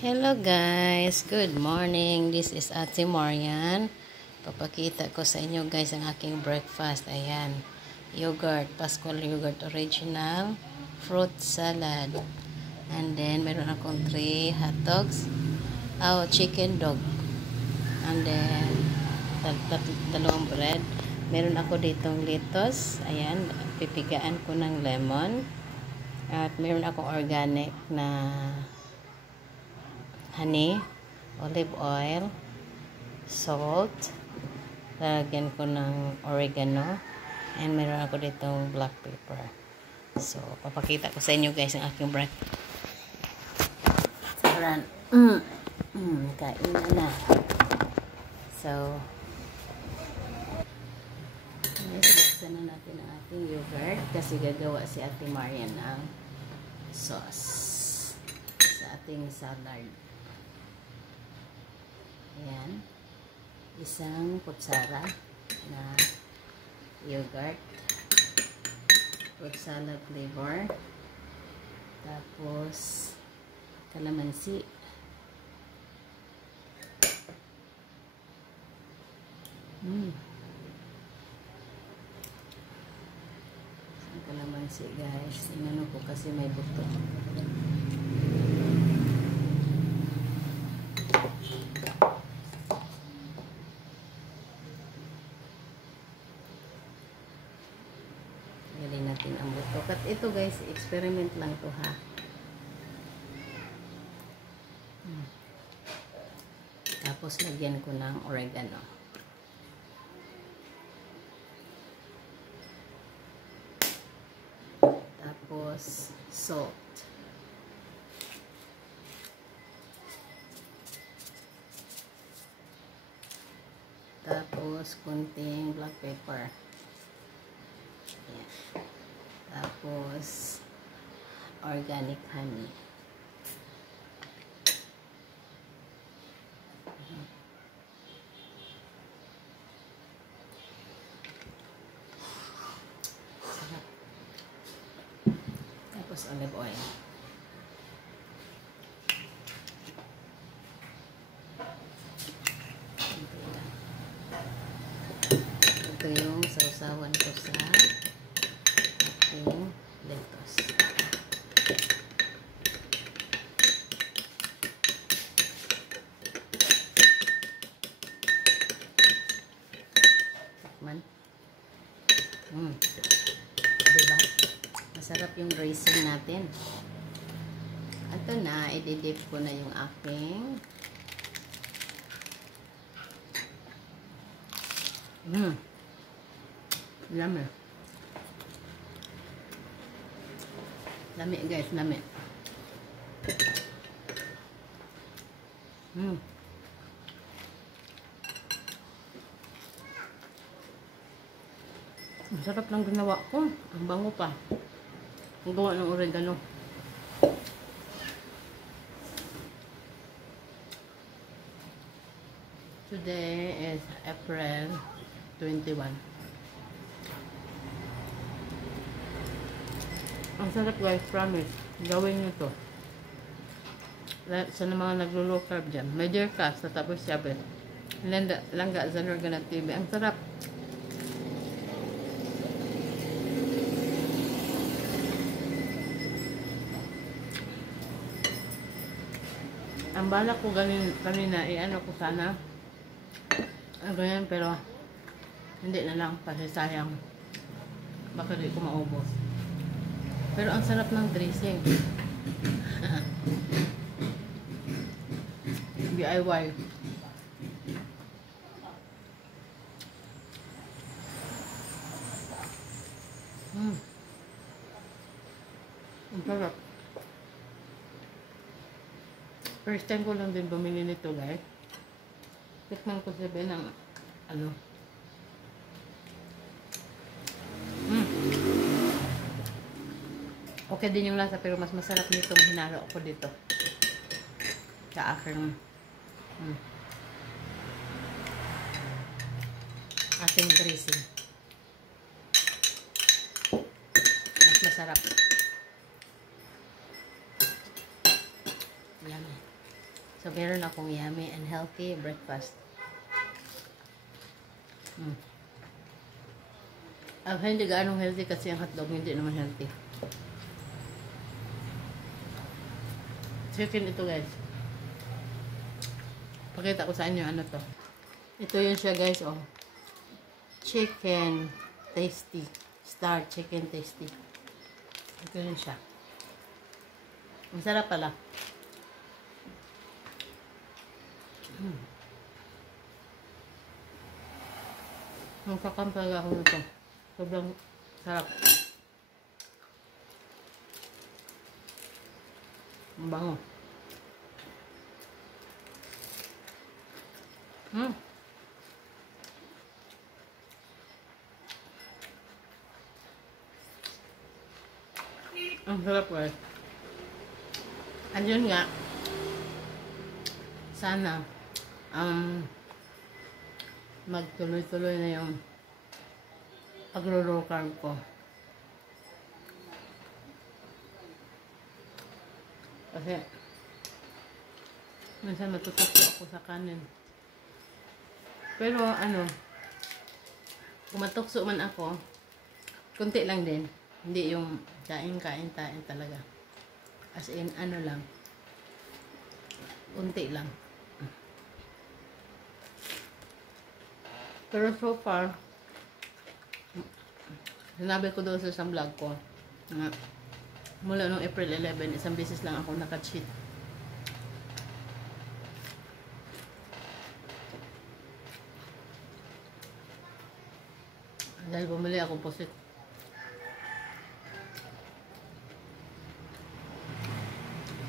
Hello guys, good morning. This is Ate Marian. Papakita ko sa inyo guys ang aking breakfast. Ayan, yogurt, Pascual yogurt original, fruit salad. And then meron akong 3 hot dogs, chicken dog. And then dalawang bread. Meron ako ditong lettuce. Ayan, pipigaan ko ng lemon. At meron akong organic na honey, olive oil, salt, lalagyan ko ng oregano, and meron ako ditong black pepper. So, papakita ko sa inyo guys ang aking breakfast. Saran, kain na. So, buksan na natin ang ating yogurt kasi gagawa si Ate Marian ng sauce sa ating salad. Ayan, isang kutsara na yogurt, fruit salad flavor, tapos kalamansi, isang kalamansi guys, inano ko kasi may buto. Lagyan natin ang buto. At ito guys, experiment lang to ha. Tapos lagyan ko ng oregano. Tapos salt. Tapos konting black pepper. Ayan. Tapos organic honey. Sarap. Tapos olive oil. Ito yung sausawan ko sa ating lettuce. Tikman. Diba? Masarap yung dressing natin. Ito na, i-dip ko na yung aking lami. Lami guys, lami. Masarap lang ginawa ko. Ang bango pa. Ang gawa ng oregano. Today is April 21. Ang sarap guys, promise. Gawin nyo to. Sa mga naglo-low carb dyan. Major cast, tapos siyabit. Langga, Zanor Ganat TV. Ang sarap. Ang balak ko kanina, i-ano ko sana. Ganyan, pero hindi na lang kasi sayang. Baka di ko maubos. Pero ang sarap ng dressing. DIY. Ang sarap. First time ko lang din bumili nito guys. Tikman ko sabi ng ano. Okay din yung lasa pero mas masarap nitong hinalo ko dito. Sa aking ating dressing. Mas masarap. Yummy. So, meron akong yummy and healthy breakfast. Hindi gaanong healthy kasi ang hotdog hindi naman healthy. Chicken ito guys. Pakita ko sa inyo ano to. Ito yun siya guys, oh. Chicken tasty. Star chicken tasty. Ito yun siya. Ang sarap pala. Ang kakam talaga ako nito. Sobrang sarap. Ang bango. Ang sarap guys. Ayun nga. Sana magtuloy-tuloy na yung pagro-low carb ko. Kasi minsan matutukso ako sa kanin. Pero ano, kung matukso man ako, kunti lang din. Hindi yung kain talaga. As in, ano lang. Kunti lang. Pero so far, sinabi ko doon sa isang vlog ko, na mula noong April 11, isang beses lang ako naka-cheat. Dahil bumili akong pusit.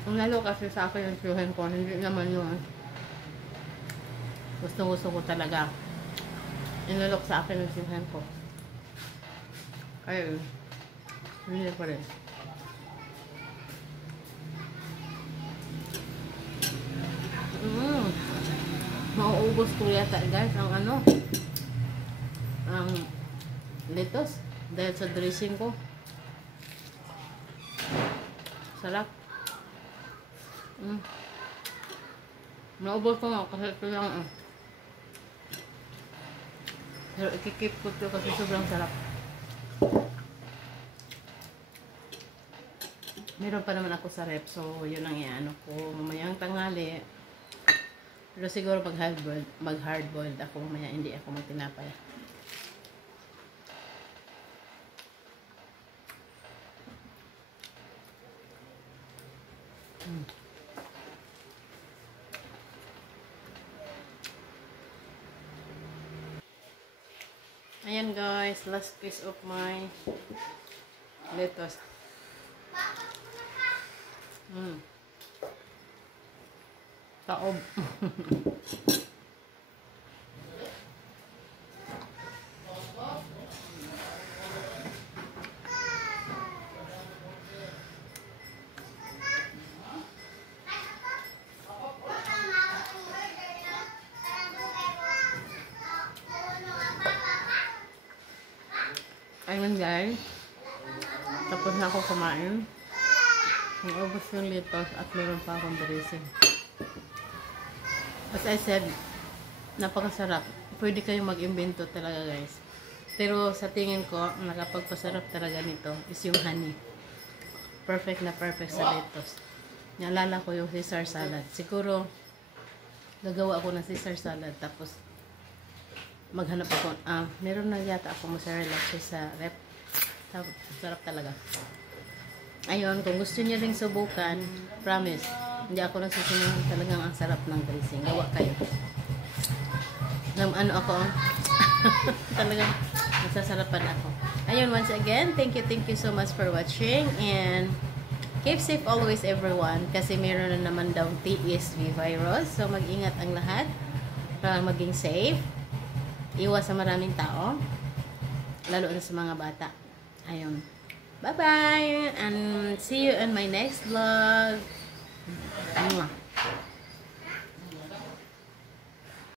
Ang lalo kasi sa akin yung suhen ko, hindi naman yun. Gusto ko talaga. Inalok sa akin yung suhen ko. Kaya hindi pa rin. Mauubos ko yata guys ang ang lettuce dahil sa dressing ko. Sarap. Naubos ko nga kasi ito lang pero ikikip ko ito kasi sobrang sarap. Meron pa naman ako sa rep, so yun ang iano ko mamayang tanghali. Pero siguro mag hard boiled ako mamaya, hindi ako magtinapay. Ayan guys, last piece of my lettuce. Taob. Ayun guys, tapos na ako kumain. Naubos yung lettuce at meron pa akong dressing. As I said, napakasarap. Pwede kayong mag-imbento talaga guys. Pero sa tingin ko, nakapagpasarap talaga nito is yung honey. Perfect na perfect sa lettuce. Naalala ko yung Caesar salad. Siguro, gagawa ako ng Caesar salad. Tapos, maghanap ako. Meron na yata ako mozzarella cheese sa rep. Sarap talaga. Ayun, kung gusto niyo ring subukan, promise, hindi ako nagsisinungan, talagang ang sarap ng dressing. Gawa kayo. Ano ako, talagang nasasarapan ako. Ayun, once again, thank you so much for watching, and keep safe always everyone, kasi meron na naman daw TSV virus, so mag-ingat ang lahat para maging safe. Iwas sa maraming tao, lalo na sa mga bata. Ayun. Bye-bye! And see you in my next vlog.